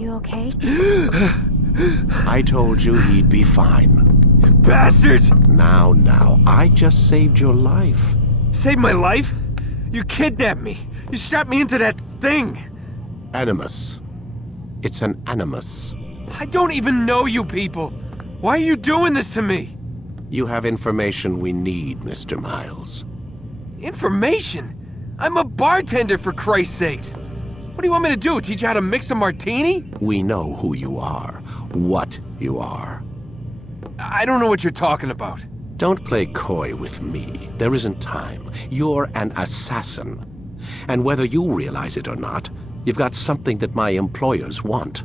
You okay? I told you he'd be fine. Bastards! Now, I just saved your life. Saved my life? You kidnapped me. You strapped me into that thing. Animus. It's an animus. I don't even know you people. Why are you doing this to me? You have information we need, Mr. Miles. Information? I'm a bartender, for Christ's sakes. What do you want me to do? Teach you how to mix a martini? We know who you are, what you are. I don't know what you're talking about. Don't play coy with me. There isn't time. You're an assassin. And whether you realize it or not, you've got something that my employers want.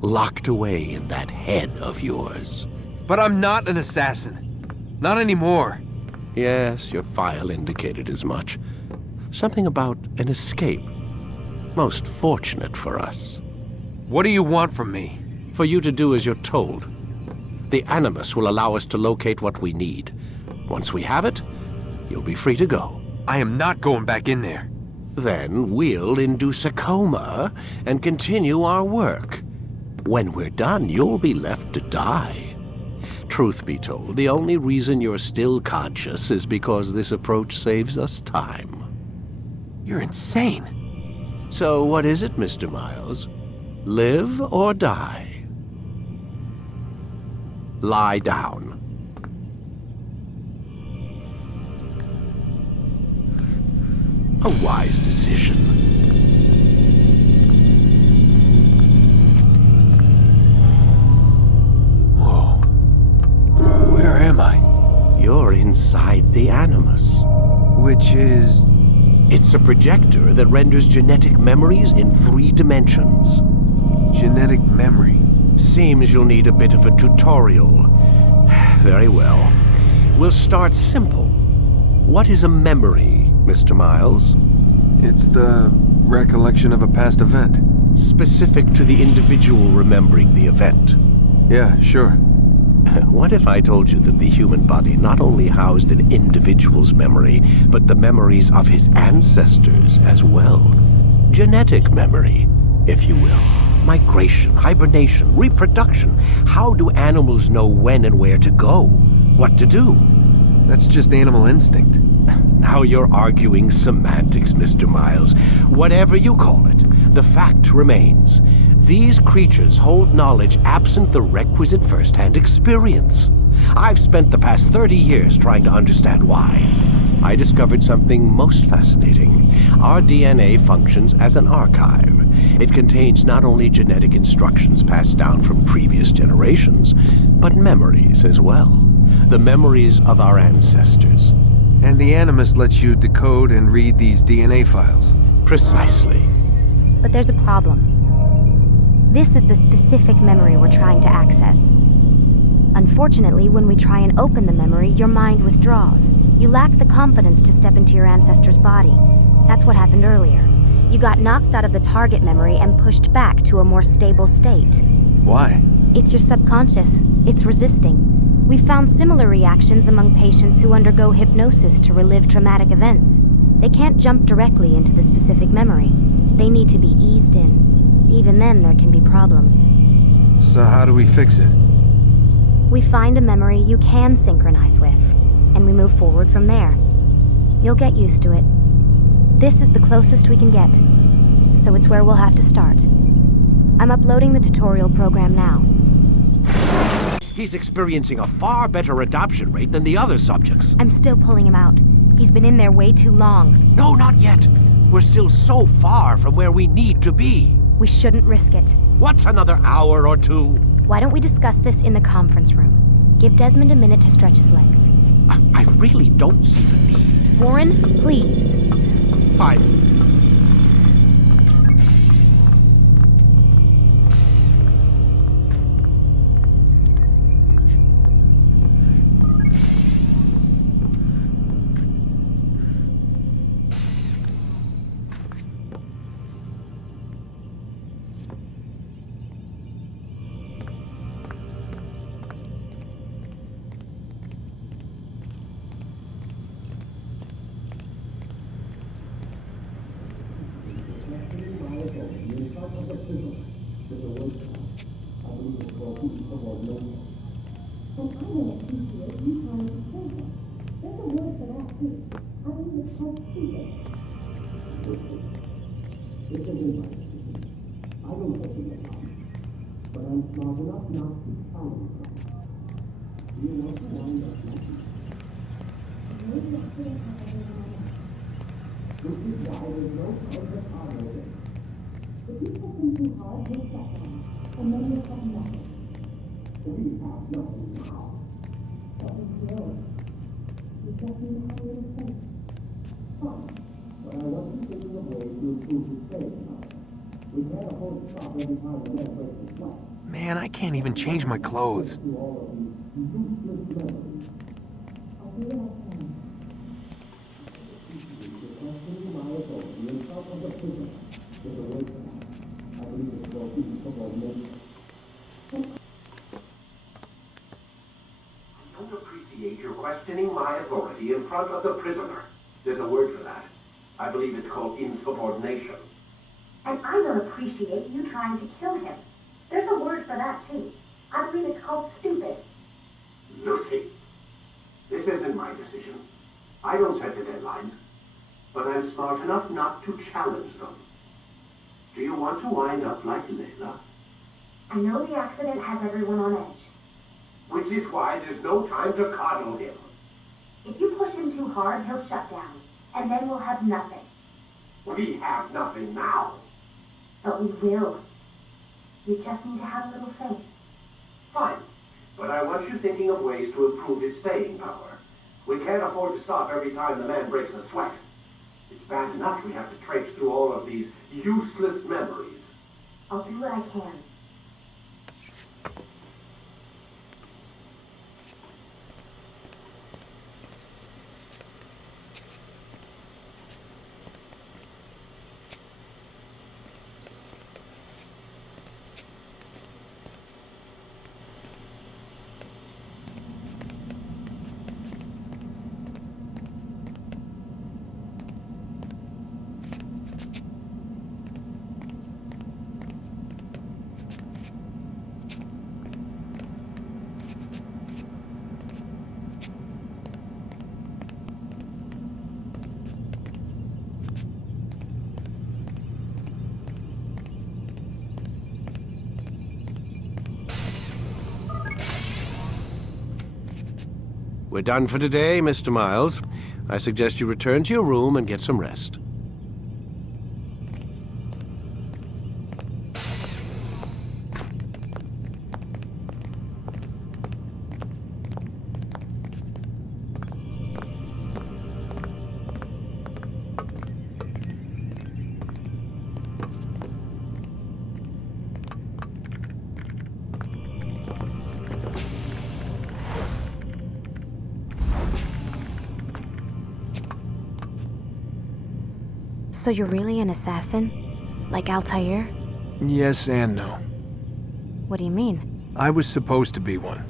Locked away in that head of yours. But I'm not an assassin. Not anymore. Yes, your file indicated as much. Something about an escape. Most fortunate for us. What do you want from me? For you to do as you're told. The Animus will allow us to locate what we need. Once we have it, you'll be free to go. I am not going back in there. Then we'll induce a coma and continue our work. When we're done, you'll be left to die. Truth be told, the only reason you're still conscious is because this approach saves us time. You're insane. So what is it, Mr. Miles? Live or die? Lie down. A wise decision. Whoa. Where am I? You're inside the Animus. Which is... It's a projector that renders genetic memories in 3 dimensions. genetic memory. Seems you'll need a bit of a tutorial. Very well. We'll start simple. What is a memory, Mr. Miles? It's the recollection of a past event. Specific to the individual remembering the event. Yeah, sure. What if I told you that the human body not only housed an individual's memory, but the memories of his ancestors as well? Genetic memory, if you will. Migration, hibernation, reproduction. How do animals know when and where to go? What to do? That's just animal instinct. Now you're arguing semantics, Mr. Miles. Whatever you call it, the fact remains. These creatures hold knowledge absent the requisite first-hand experience. I've spent the past 30 years trying to understand why. I discovered something most fascinating. Our DNA functions as an archive. It contains not only genetic instructions passed down from previous generations, but memories as well. The memories of our ancestors. And the Animus lets you decode and read these DNA files. Precisely. But there's a problem. This is the specific memory we're trying to access. Unfortunately, when we try and open the memory, your mind withdraws. You lack the confidence to step into your ancestor's body. That's what happened earlier. You got knocked out of the target memory and pushed back to a more stable state. Why? It's your subconscious. It's resisting. We've found similar reactions among patients who undergo hypnosis to relive traumatic events. They can't jump directly into the specific memory. They need to be eased in. Even then, there can be problems. So how do we fix it? We find a memory you can synchronize with, and we move forward from there. You'll get used to it. This is the closest we can get, so it's where we'll have to start. I'm uploading the tutorial program now. He's experiencing a far better adoption rate than the other subjects. I'm still pulling him out. He's been in there way too long. No, not yet. We're still so far from where we need to be. We shouldn't risk it. What's another hour or two? Why don't we discuss this in the conference room? Give Desmond a minute to stretch his legs. I really don't see the need. Warren, please. Fine. Man, I can't even change my clothes. You're questioning my authority in front of the prisoner. There's a word for that. I believe it's called insubordination. And I don't appreciate you trying to kill him. There's a word for that, too. I believe it's called stupid. Lucy, this isn't my decision. I don't set the deadlines, but I'm smart enough not to challenge them. Do you want to wind up like Layla? I know the accident has everyone on edge. Which is why there's no time to coddle him. If you push him too hard, he'll shut down, and then we'll have nothing. We have nothing now. But we will. You just need to have a little faith. Fine, but I want you thinking of ways to improve his staying power. We can't afford to stop every time the man breaks a sweat. It's bad enough we have to traipse through all of these useless memories. I'll do what I can. We're done for today, Mr. Miles. I suggest you return to your room and get some rest. So you're really an assassin? Like Altaïr? Yes and no. What do you mean? I was supposed to be one,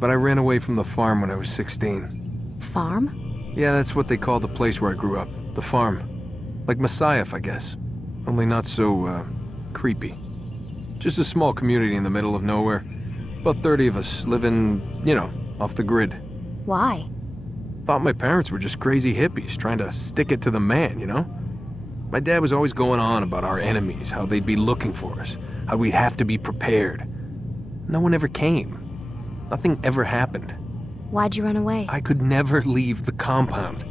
but I ran away from the farm when I was 16. Farm? Yeah, that's what they called the place where I grew up. The farm. Like Masyaf, I guess. Only not so, creepy. Just a small community in the middle of nowhere. About 30 of us living, you know, off the grid. Why? Thought my parents were just crazy hippies trying to stick it to the man, you know? My dad was always going on about our enemies, how they'd be looking for us, how we'd have to be prepared. No one ever came. Nothing ever happened. Why'd you run away? I could never leave the compound.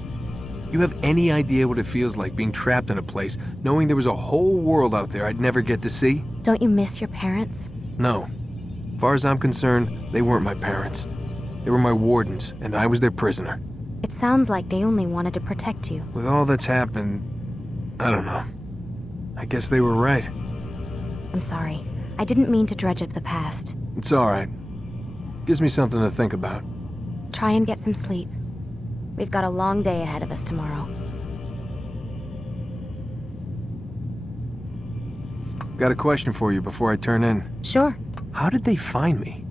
You have any idea what it feels like being trapped in a place, knowing there was a whole world out there I'd never get to see? Don't you miss your parents? No. As far as I'm concerned, they weren't my parents. They were my wardens, and I was their prisoner. It sounds like they only wanted to protect you. With all that's happened, I don't know. I guess they were right. I'm sorry. I didn't mean to dredge up the past. It's all right. Gives me something to think about. Try and get some sleep. We've got a long day ahead of us tomorrow. Got a question for you before I turn in. Sure. How did they find me?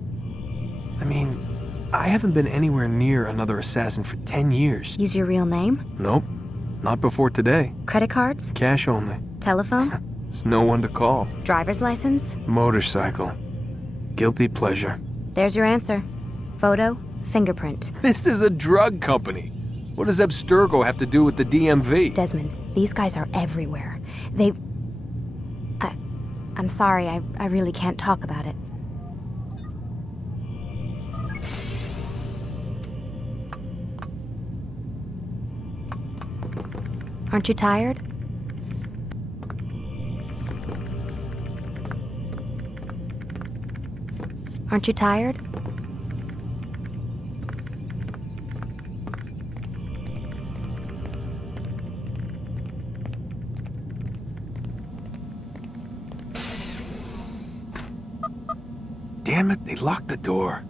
I mean, I haven't been anywhere near another assassin for 10 years. Use your real name? Nope. Not before today. Credit cards? Cash only. Telephone? There's no one to call. Driver's license? Motorcycle. Guilty pleasure. There's your answer. Photo, fingerprint. This is a drug company. What does Abstergo have to do with the DMV? Desmond, these guys are everywhere. I'm sorry, I really can't talk about it. Aren't you tired? Aren't you tired? Damn it, they locked the door.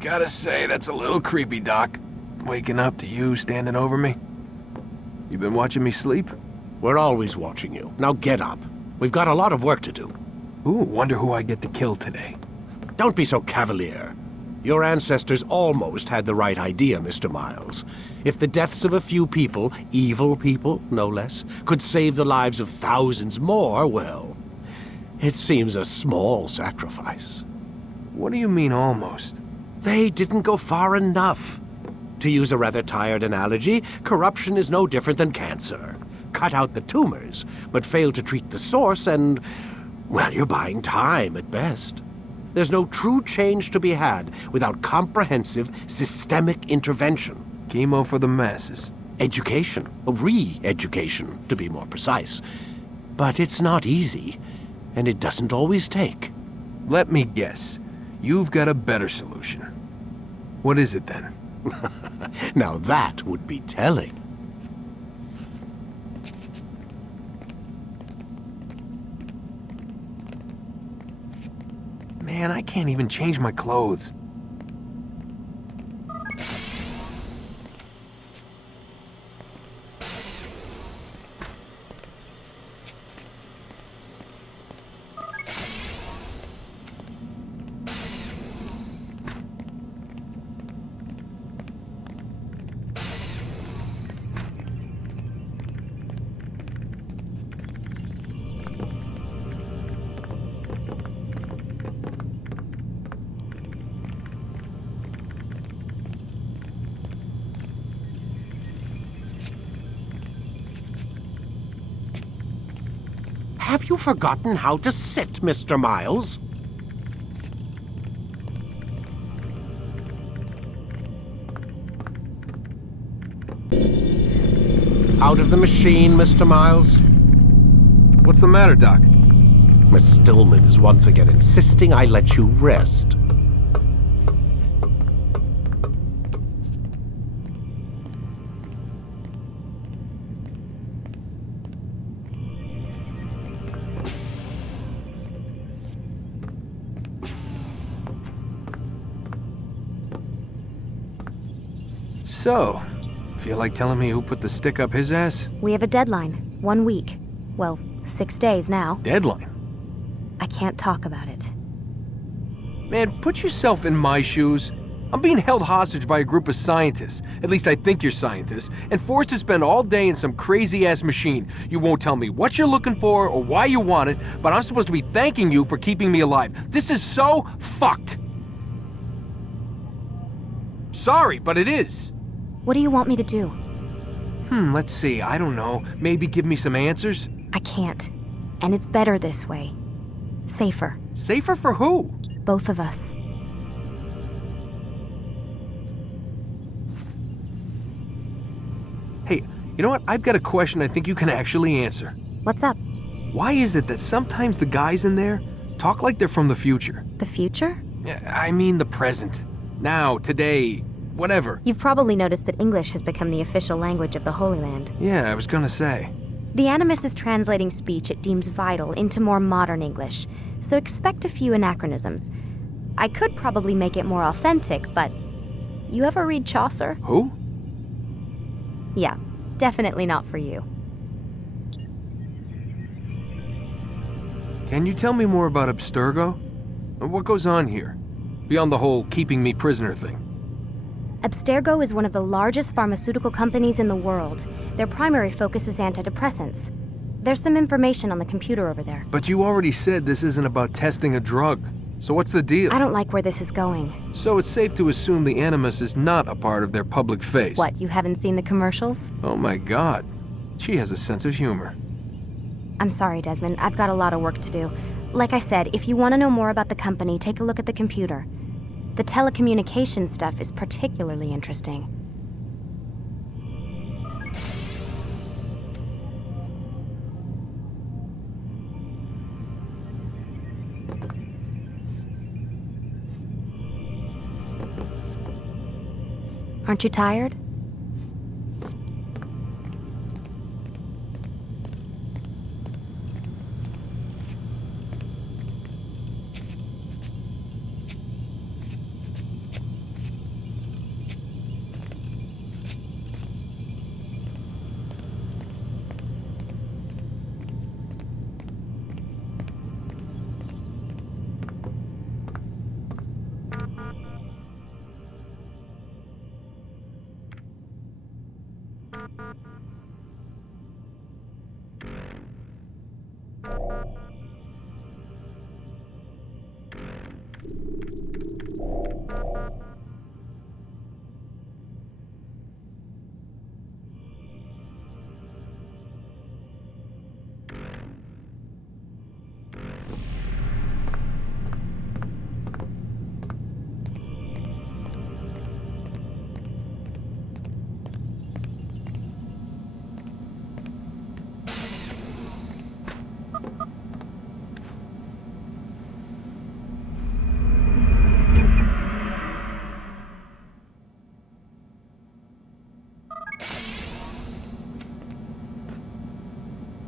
Gotta say, that's a little creepy, Doc. Waking up to you standing over me. You been watching me sleep? We're always watching you. Now get up. We've got a lot of work to do. Ooh, wonder who I get to kill today. Don't be so cavalier. Your ancestors almost had the right idea, Mr. Miles. If the deaths of a few people, evil people, no less, could save the lives of thousands more, well, it seems a small sacrifice. What do you mean, almost? They didn't go far enough. To use a rather tired analogy, corruption is no different than cancer. Cut out the tumors, but fail to treat the source and, well, you're buying time at best. There's no true change to be had without comprehensive, systemic intervention. Chemo for the masses. Education, re-education, to be more precise. But it's not easy, and it doesn't always take. Let me guess. You've got a better solution. What is it then? Now that would be telling. Man, I can't even change my clothes. Have you forgotten how to sit, Mr. Miles? Out of the machine, Mr. Miles. What's the matter, Doc? Miss Stillman is once again insisting I let you rest. So, feel like telling me who put the stick up his ass? We have a deadline. 1 week. Well, 6 days now. Deadline? I can't talk about it. Man, put yourself in my shoes. I'm being held hostage by a group of scientists, at least I think you're scientists, and forced to spend all day in some crazy-ass machine. You won't tell me what you're looking for or why you want it, but I'm supposed to be thanking you for keeping me alive. This is so fucked! Sorry, but it is. What do you want me to do? Let's see, I don't know. Maybe give me some answers? I can't. And it's better this way. Safer. Safer for who? Both of us. Hey, you know what? I've got a question I think you can actually answer. What's up? Why is it that sometimes the guys in there talk like they're from the future? The future? I mean the present. Now, today, whatever. You've probably noticed that English has become the official language of the Holy Land. Yeah, I was gonna say. The Animus is translating speech it deems vital into more modern English, so expect a few anachronisms. I could probably make it more authentic, but... You ever read Chaucer? Who? Yeah, definitely not for you. Can you tell me more about Abstergo? What goes on here? Beyond the whole keeping me prisoner thing. Abstergo is one of the largest pharmaceutical companies in the world. Their primary focus is antidepressants. There's some information on the computer over there. But you already said this isn't about testing a drug. So what's the deal? I don't like where this is going. So it's safe to assume the Animus is not a part of their public face. What, you haven't seen the commercials? Oh my god. She has a sense of humor. I'm sorry, Desmond. I've got a lot of work to do. Like I said, if you want to know more about the company, take a look at the computer. The telecommunication stuff is particularly interesting. Aren't you tired?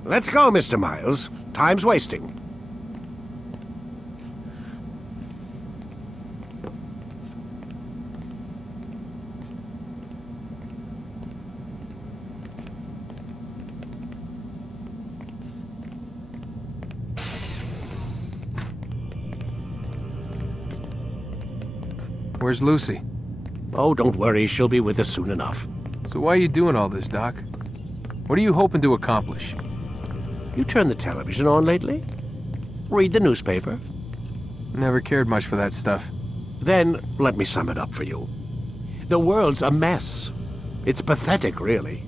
Let's go, Mr. Miles. Time's wasting. Where's Lucy? Oh, don't worry. She'll be with us soon enough. So why are you doing all this, Doc? What are you hoping to accomplish? You turned the television on lately? Read the newspaper? Never cared much for that stuff. Then, let me sum it up for you. The world's a mess. It's pathetic, really.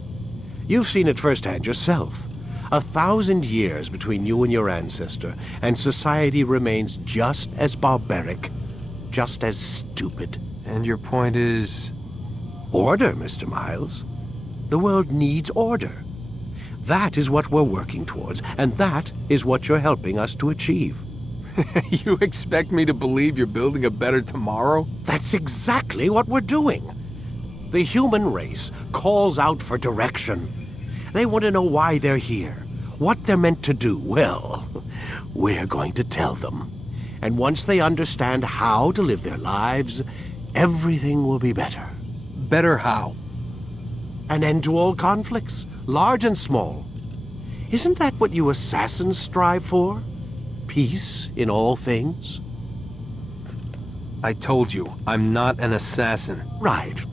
You've seen it firsthand yourself. 1,000 years between you and your ancestor, and society remains just as barbaric, just as stupid. And your point is? Order, Mr. Miles. The world needs order. That is what we're working towards, and that is what you're helping us to achieve. You expect me to believe you're building a better tomorrow? That's exactly what we're doing. The human race calls out for direction. They want to know why they're here, what they're meant to do. Well, we're going to tell them. And once they understand how to live their lives, everything will be better. Better how? An end to all conflicts, large and small. Isn't that what you assassins strive for? Peace in all things? I told you, I'm not an assassin. Right.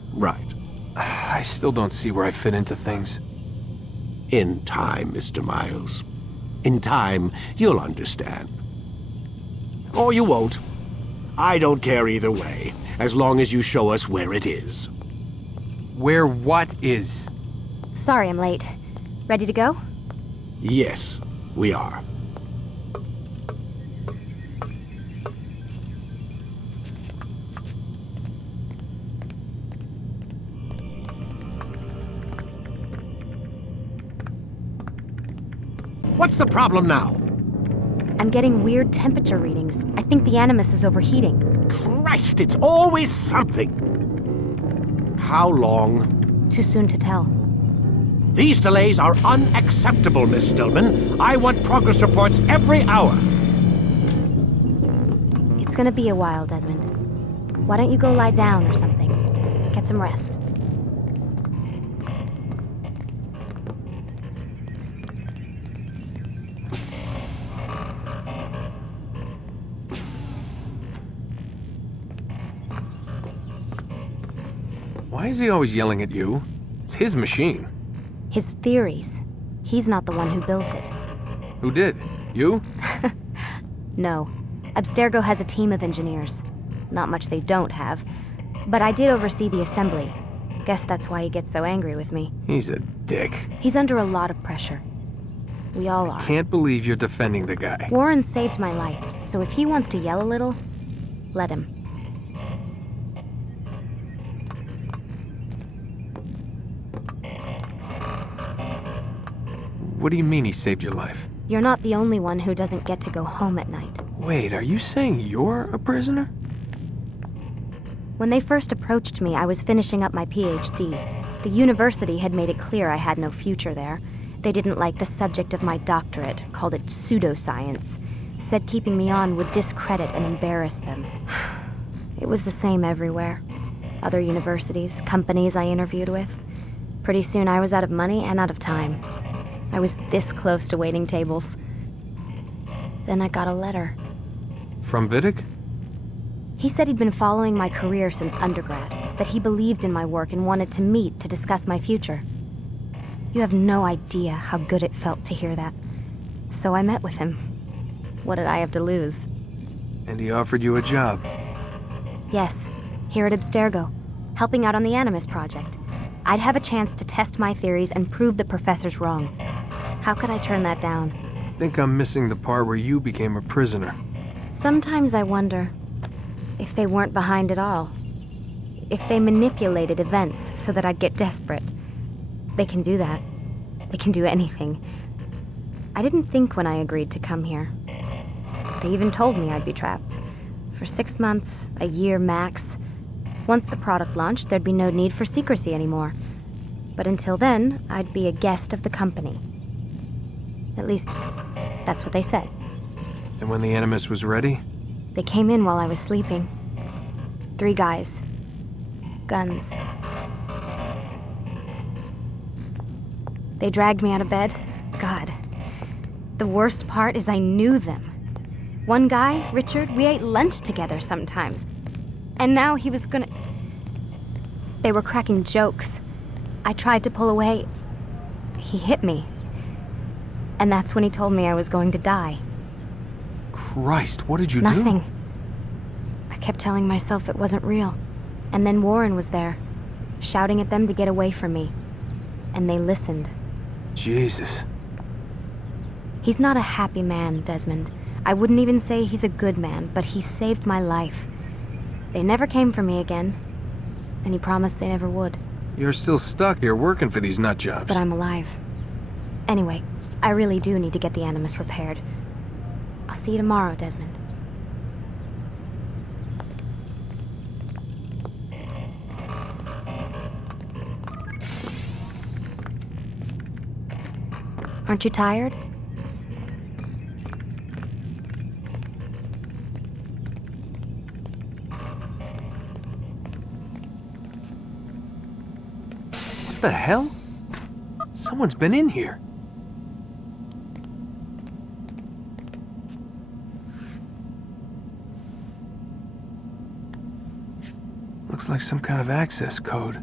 I still don't see where I fit into things. In time, Mr. Miles. In time, you'll understand. Or you won't. I don't care either way, as long as you show us where it is. Where what is? Sorry I'm late. Ready to go? Yes, we are. What's the problem now? I'm getting weird temperature readings. I think the Animus is overheating. Christ, it's always something! How long? Too soon to tell. These delays are unacceptable, Miss Stillman. I want progress reports every hour. It's gonna be a while, Desmond. Why don't you go lie down or something? Get some rest. Why is he always yelling at you? It's his machine. His theories. He's not the one who built it. Who did? You? No. Abstergo has a team of engineers. Not much they don't have. But I did oversee the assembly. Guess that's why he gets so angry with me. He's a dick. He's under a lot of pressure. We all are. Can't believe you're defending the guy. Warren saved my life, so if he wants to yell a little, let him. What do you mean he saved your life? You're not the only one who doesn't get to go home at night. Wait, are you saying you're a prisoner? When they first approached me, I was finishing up my PhD. The university had made it clear I had no future there. They didn't like the subject of my doctorate, called it pseudoscience. Said keeping me on would discredit and embarrass them. It was the same everywhere. Other universities, companies I interviewed with. Pretty soon I was out of money and out of time. I was this close to waiting tables. Then I got a letter. From Vidic? He said he'd been following my career since undergrad, that he believed in my work and wanted to meet to discuss my future. You have no idea how good it felt to hear that. So I met with him. What did I have to lose? And he offered you a job. Yes, here at Abstergo, helping out on the Animus project. I'd have a chance to test my theories and prove the professors wrong. How could I turn that down? I think I'm missing the part where you became a prisoner. Sometimes I wonder if they weren't behind it all. If they manipulated events so that I'd get desperate. They can do that. They can do anything. I didn't think when I agreed to come here. They even told me I'd be trapped. For 6 months, a year max. Once the product launched, there'd be no need for secrecy anymore. But until then, I'd be a guest of the company. At least, that's what they said. And when the Animus was ready? They came in while I was sleeping. 3 guys. Guns. They dragged me out of bed. God. The worst part is I knew them. One guy, Richard, we ate lunch together sometimes. And now he was gonna... They were cracking jokes. I tried to pull away. He hit me. And that's when he told me I was going to die. Christ, what did you do? Nothing. I kept telling myself it wasn't real. And then Warren was there, shouting at them to get away from me. And they listened. Jesus. He's not a happy man, Desmond. I wouldn't even say he's a good man, but he saved my life. They never came for me again, and he promised they never would. You're still stuck here working for these nut jobs. But I'm alive. Anyway, I really do need to get the Animus repaired. I'll see you tomorrow, Desmond. Aren't you tired? What the hell? Someone's been in here. Looks like some kind of access code.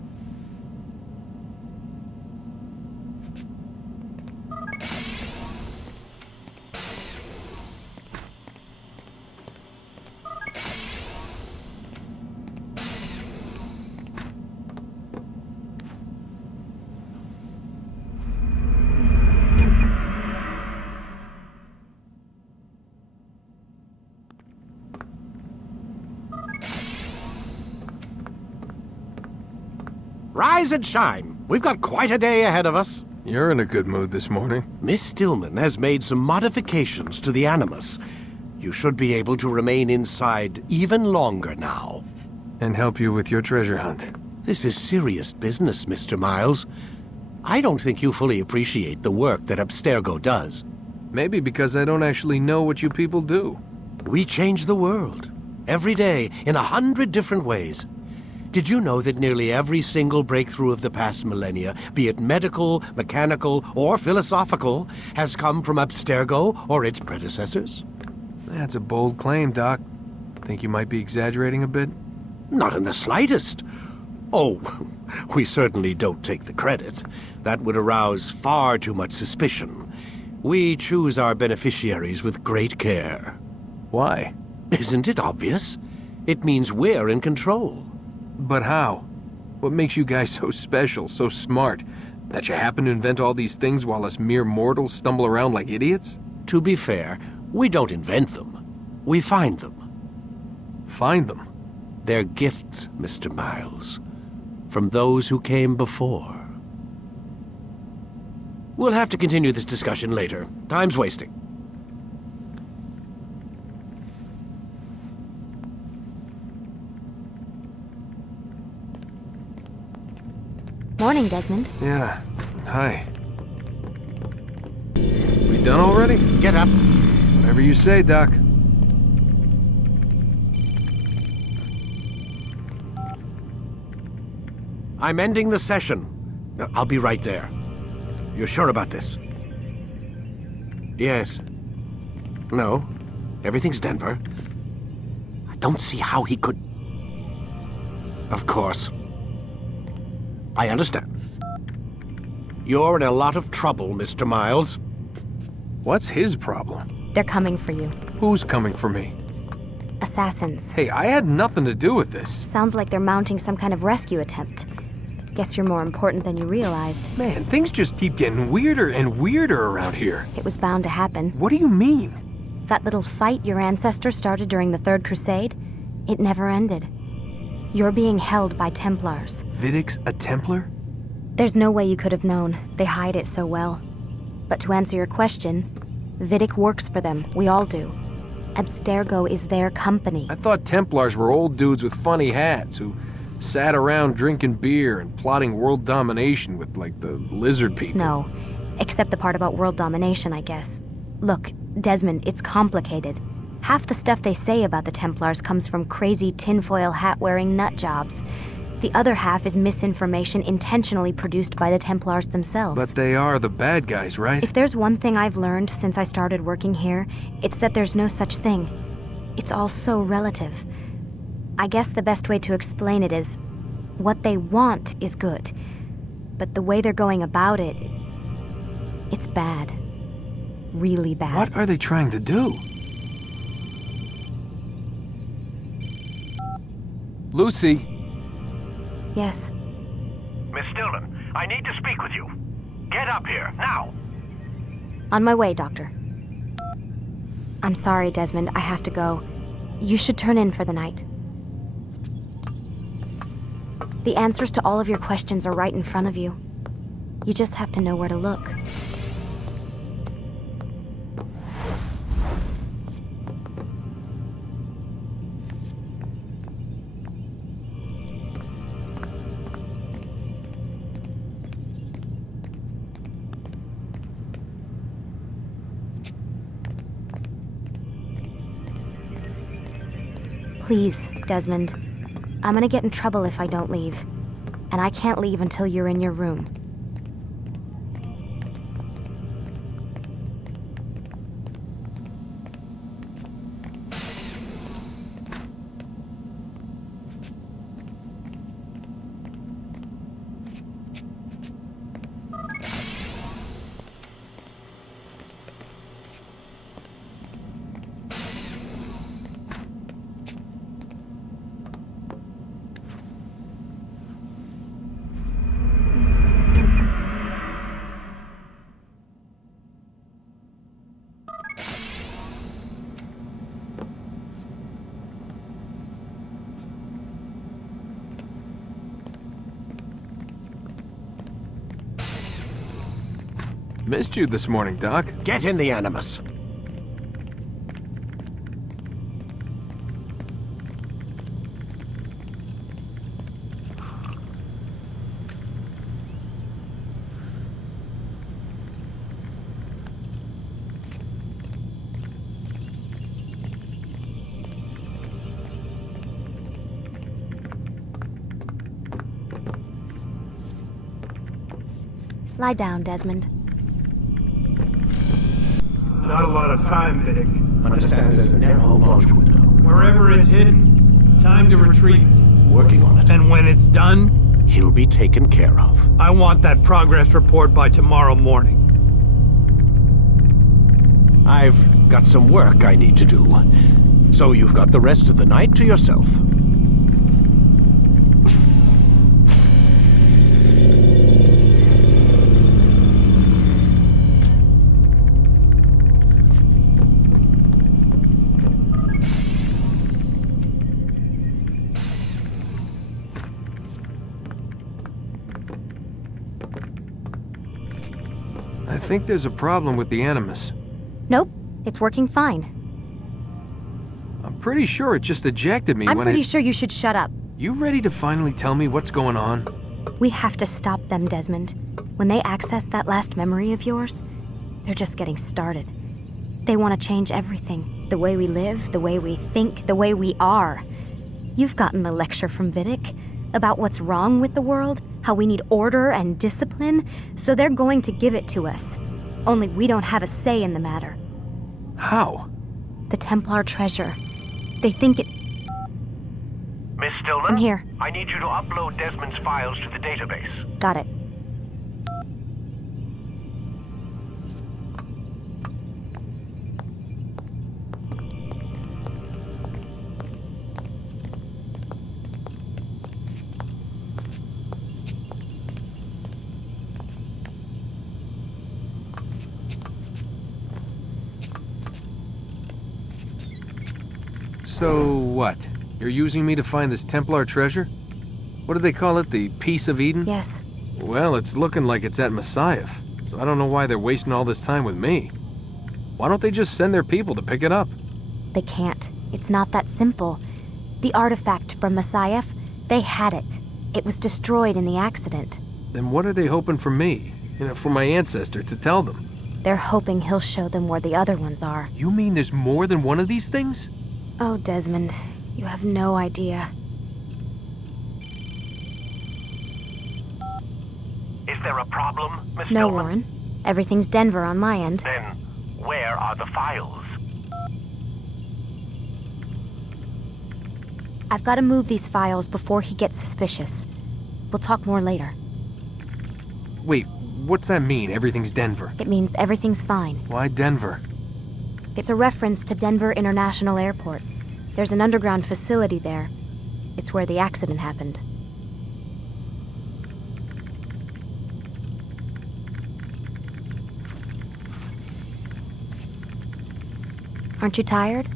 Rise and shine. We've got quite a day ahead of us. You're in a good mood this morning. Miss Stillman has made some modifications to the Animus. You should be able to remain inside even longer now. And help you with your treasure hunt. This is serious business, Mr. Miles. I don't think you fully appreciate the work that Abstergo does. Maybe because I don't actually know what you people do. We change the world. Every day, in 100 different ways. Did you know that nearly every single breakthrough of the past millennia, be it medical, mechanical, or philosophical, has come from Abstergo or its predecessors? That's a bold claim, Doc. Think you might be exaggerating a bit? Not in the slightest. Oh, we certainly don't take the credit. That would arouse far too much suspicion. We choose our beneficiaries with great care. Why? Isn't it obvious? It means we're in control. But how? What makes you guys so special, so smart? That you happen to invent all these things while us mere mortals stumble around like idiots? To be fair, we don't invent them. We find them. Find them? They're gifts, Mr. Miles, from those who came before. We'll have to continue this discussion later. Time's wasting. Morning, Desmond. Yeah. Hi. We done already? Get up. Whatever you say, Doc. I'm ending the session. I'll be right there. You're sure about this? Yes. No. Everything's Denver. I don't see how he could... Of course. I understand. You're in a lot of trouble, Mr. Miles. What's his problem? They're coming for you. Who's coming for me? Assassins. Hey, I had nothing to do with this. Sounds like they're mounting some kind of rescue attempt. Guess you're more important than you realized. Man, things just keep getting weirder and weirder around here. It was bound to happen. What do you mean? That little fight your ancestors started during the Third Crusade, it never ended. You're being held by Templars. Vidic's a Templar? There's no way you could have known. They hide it so well. But to answer your question, Vidic works for them. We all do. Abstergo is their company. I thought Templars were old dudes with funny hats who sat around drinking beer and plotting world domination with, like, the lizard people. No, except the part about world domination, I guess. Look, Desmond, it's complicated. Half the stuff they say about the Templars comes from crazy tinfoil hat-wearing nutjobs. The other half is misinformation intentionally produced by the Templars themselves. But they are the bad guys, right? If there's one thing I've learned since I started working here, it's that there's no such thing. It's all so relative. I guess the best way to explain it is, what they want is good. But the way they're going about it, it's bad. Really bad. What are they trying to do? Lucy. Yes. Miss Stillman, I need to speak with you. Get up here, now! On my way, Doctor. I'm sorry, Desmond. I have to go. You should turn in for the night. The answers to all of your questions are right in front of you. You just have to know where to look. Please, Desmond. I'm gonna get in trouble if I don't leave. And I can't leave until you're in your room. Missed you this morning, Doc. Get in the Animus. Lie down, Desmond. Not a lot of time, Vidic. Understand there's a narrow launch window. Wherever it's hidden, time to retrieve it. Working on it. And when it's done, he'll be taken care of. I want that progress report by tomorrow morning. I've got some work I need to do, so you've got the rest of the night to yourself. I think there's a problem with the Animus. Nope, it's working fine. I'm pretty sure it just ejected me I'm when pretty sure you should shut up. You ready to finally tell me what's going on? We have to stop them, Desmond. When they access that last memory of yours, they're just getting started. They want to change everything. The way we live, the way we think, the way we are. You've gotten the lecture from Vidic about what's wrong with the world, how we need order and discipline, so they're going to give it to us. Only we don't have a say in the matter. How? The Templar treasure. They think it... Miss Stillman? I'm here. I need you to upload Desmond's files to the database. Got it. So what? You're using me to find this Templar treasure? What do they call it, the Piece of Eden? Yes. Well, it's looking like it's at Masyaf, so I don't know why they're wasting all this time with me. Why don't they just send their people to pick it up? They can't. It's not that simple. The artifact from Masyaf, they had it. It was destroyed in the accident. Then what are they hoping for me? For my ancestor to tell them? They're hoping he'll show them where the other ones are. You mean there's more than one of these things? Oh, Desmond, you have no idea. Is there a problem, Miss No, Stillman? Warren. Everything's Denver on my end. Then, where are the files? I've got to move these files before he gets suspicious. We'll talk more later. Wait, what's that mean, everything's Denver? It means everything's fine. Why Denver? It's a reference to Denver International Airport. There's an underground facility there. It's where the accident happened. Aren't you tired?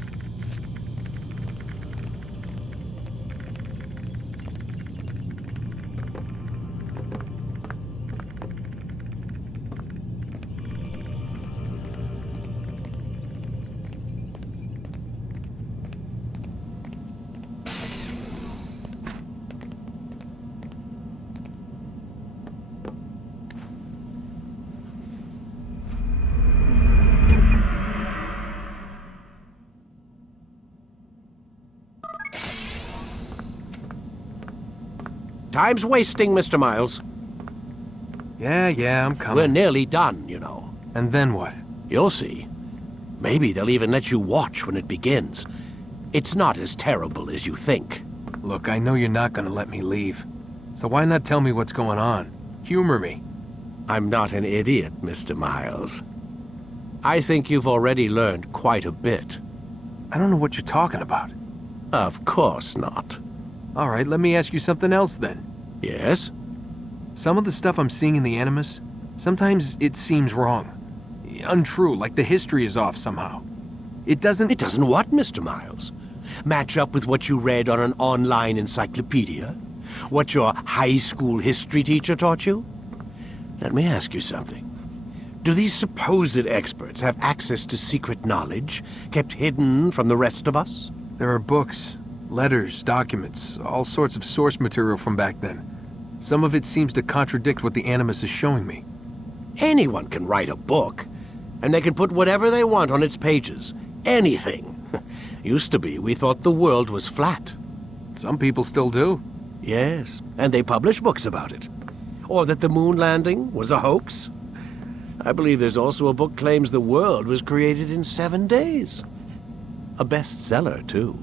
Time's wasting, Mr. Miles. Yeah, I'm coming. We're nearly done, you know. And then what? You'll see. Maybe they'll even let you watch when it begins. It's not as terrible as you think. Look, I know you're not gonna let me leave. So why not tell me what's going on? Humor me. I'm not an idiot, Mr. Miles. I think you've already learned quite a bit. I don't know what you're talking about. Of course not. All right, let me ask you something else then. Yes? Some of the stuff I'm seeing in the Animus, sometimes it seems wrong. Untrue, like the history is off somehow. It doesn't... It doesn't what, Mr. Miles? Match up with what you read on an online encyclopedia? What your high school history teacher taught you? Let me ask you something. Do these supposed experts have access to secret knowledge kept hidden from the rest of us? There are books, letters, documents, all sorts of source material from back then. Some of it seems to contradict what the Animus is showing me. Anyone can write a book, and they can put whatever they want on its pages. Anything. Used to be, we thought the world was flat. Some people still do. Yes, and they publish books about it. Or that the moon landing was a hoax. I believe there's also a book claims the world was created in 7 days. A bestseller, too.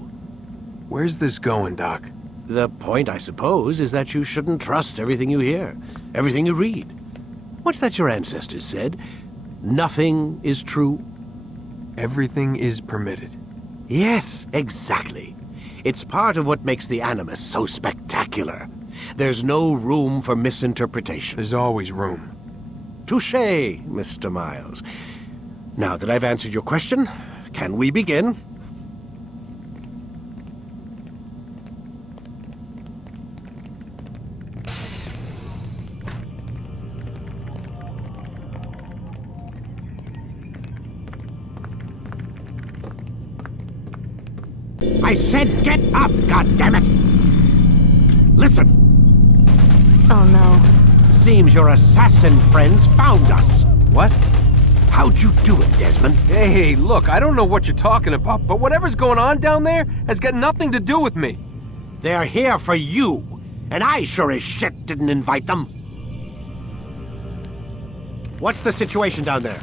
Where's this going, Doc? The point, I suppose, is that you shouldn't trust everything you hear, everything you read. What's that your ancestors said? Nothing is true? Everything is permitted. Yes, exactly. It's part of what makes the Animus so spectacular. There's no room for misinterpretation. There's always room. Touché, Mr. Miles. Now that I've answered your question, can we begin? I said get up, goddammit! Listen! Oh no. Seems your assassin friends found us. What? How'd you do it, Desmond? Hey, look, I don't know what you're talking about, but whatever's going on down there has got nothing to do with me. They're here for you, and I sure as shit didn't invite them. What's the situation down there?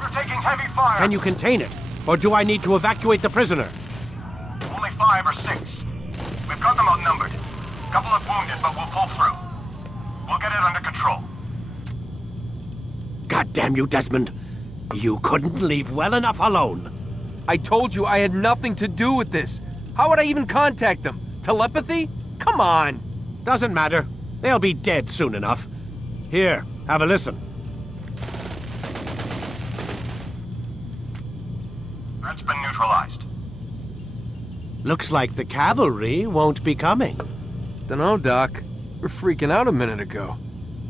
We're taking heavy fire. Can you contain it? Or do I need to evacuate the prisoner? Only 5 or 6. We've got them outnumbered. Couple of wounded, but we'll pull through. We'll get it under control. God damn you, Desmond. You couldn't leave well enough alone. I told you I had nothing to do with this. How would I even contact them? Telepathy? Come on. Doesn't matter. They'll be dead soon enough. Here, have a listen. That's been neutralized. Looks like the cavalry won't be coming. Dunno, Doc. We're freaking out a minute ago.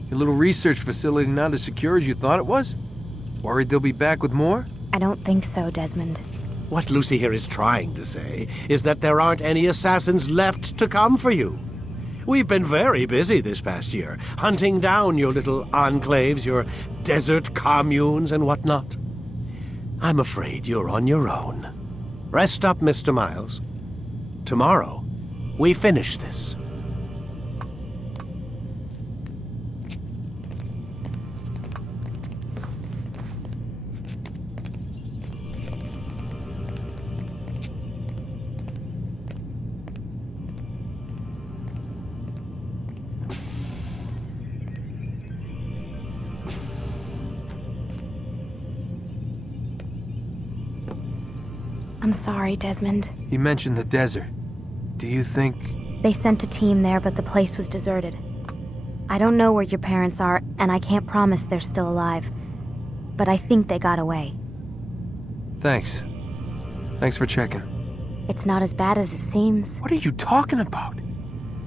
Your little research facility not as secure as you thought it was? Worried they'll be back with more? I don't think so, Desmond. What Lucy here is trying to say is that there aren't any assassins left to come for you. We've been very busy this past year, hunting down your little enclaves, your desert communes and whatnot. I'm afraid you're on your own. Rest up, Mr. Miles. Tomorrow, we finish this. I'm sorry, Desmond. You mentioned the desert. Do you think... They sent a team there, but the place was deserted. I don't know where your parents are, and I can't promise they're still alive. But I think they got away. Thanks. Thanks for checking. It's not as bad as it seems. What are you talking about?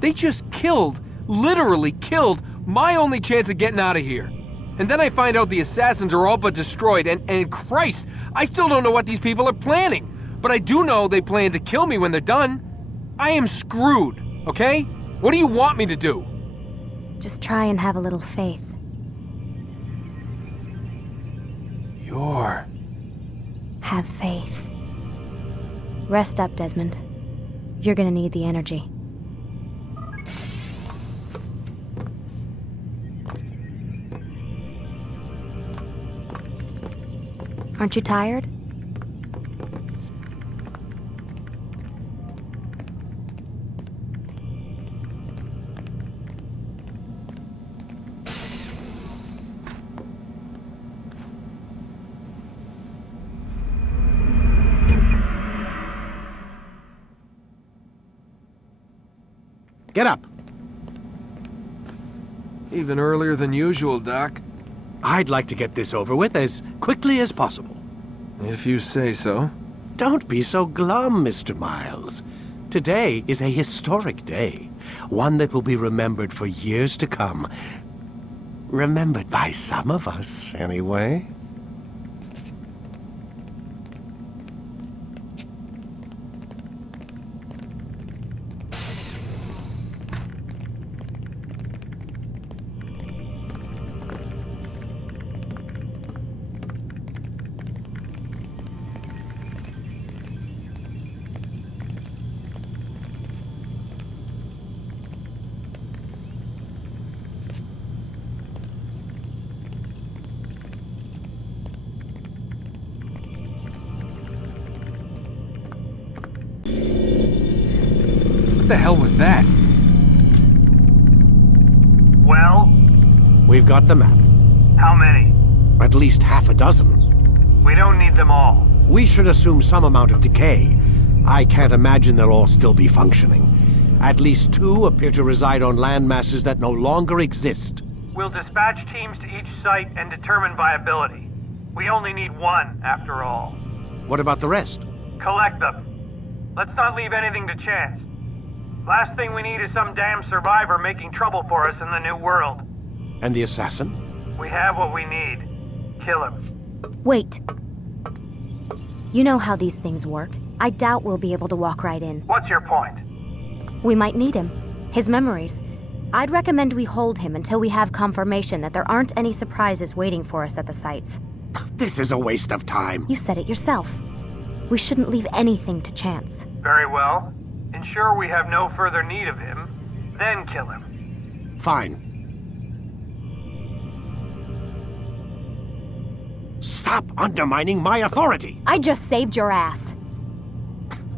They just killed, literally killed, my only chance of getting out of here. And then I find out the assassins are all but destroyed, and Christ, I still don't know what these people are planning. But I do know they plan to kill me when they're done. I am screwed, okay? What do you want me to do? Just try and have a little faith. Have faith. Rest up, Desmond. You're gonna need the energy. Aren't you tired? Get up. Even earlier than usual, Doc. I'd like to get this over with as quickly as possible. If you say so. Don't be so glum, Mr. Miles. Today is a historic day, one that will be remembered for years to come. Remembered by some of us, anyway. What the hell was that? Well, We've got the map. how many? At least half a dozen. We don't need them all. We should assume some amount of decay. I can't imagine they'll all still be functioning. At least 2 appear to reside on land masses that no longer exist. We'll dispatch teams to each site and determine viability. We only need 1, after all. What about the rest? Collect them. Let's not leave anything to chance. Last thing we need is some damn survivor making trouble for us in the new world. And the assassin? We have what we need. Kill him. Wait. You know how these things work. I doubt we'll be able to walk right in. What's your point? We might need him. His memories. I'd recommend we hold him until we have confirmation that there aren't any surprises waiting for us at the sites. This is a waste of time. You said it yourself. We shouldn't leave anything to chance. Very well. Ensure we have no further need of him, then kill him. Fine. Stop undermining my authority! I just saved your ass.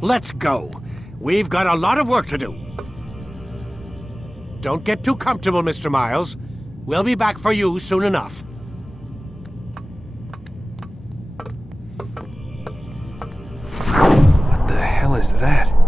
Let's go. We've got a lot of work to do. Don't get too comfortable, Mr. Miles. We'll be back for you soon enough. What the hell is that?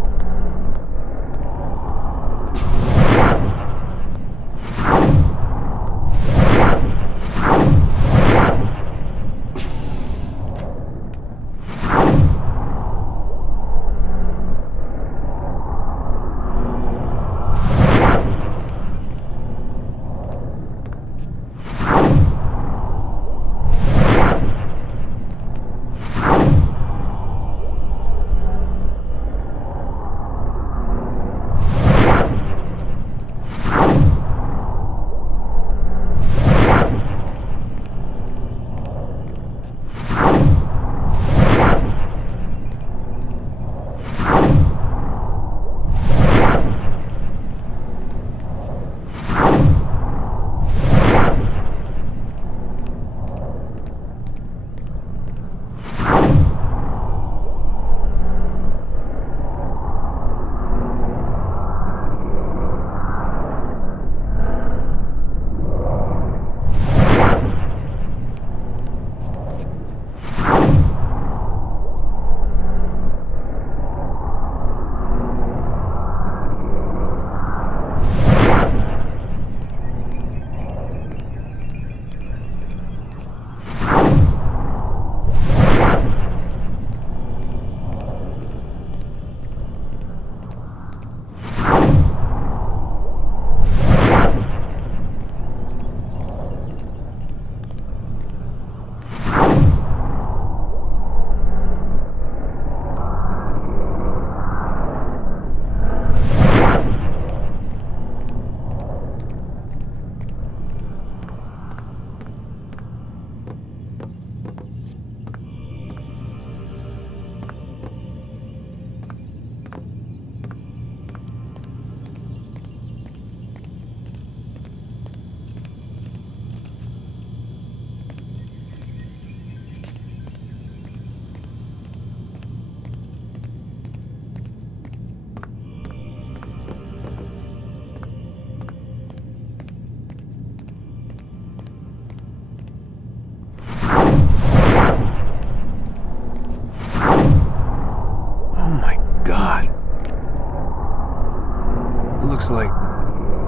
Like,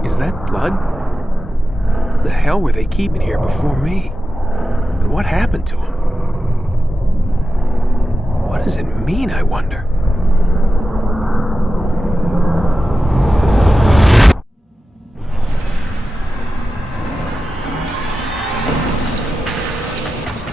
is that blood? The hell were they keeping here before me? And what happened to him? What does it mean, I wonder?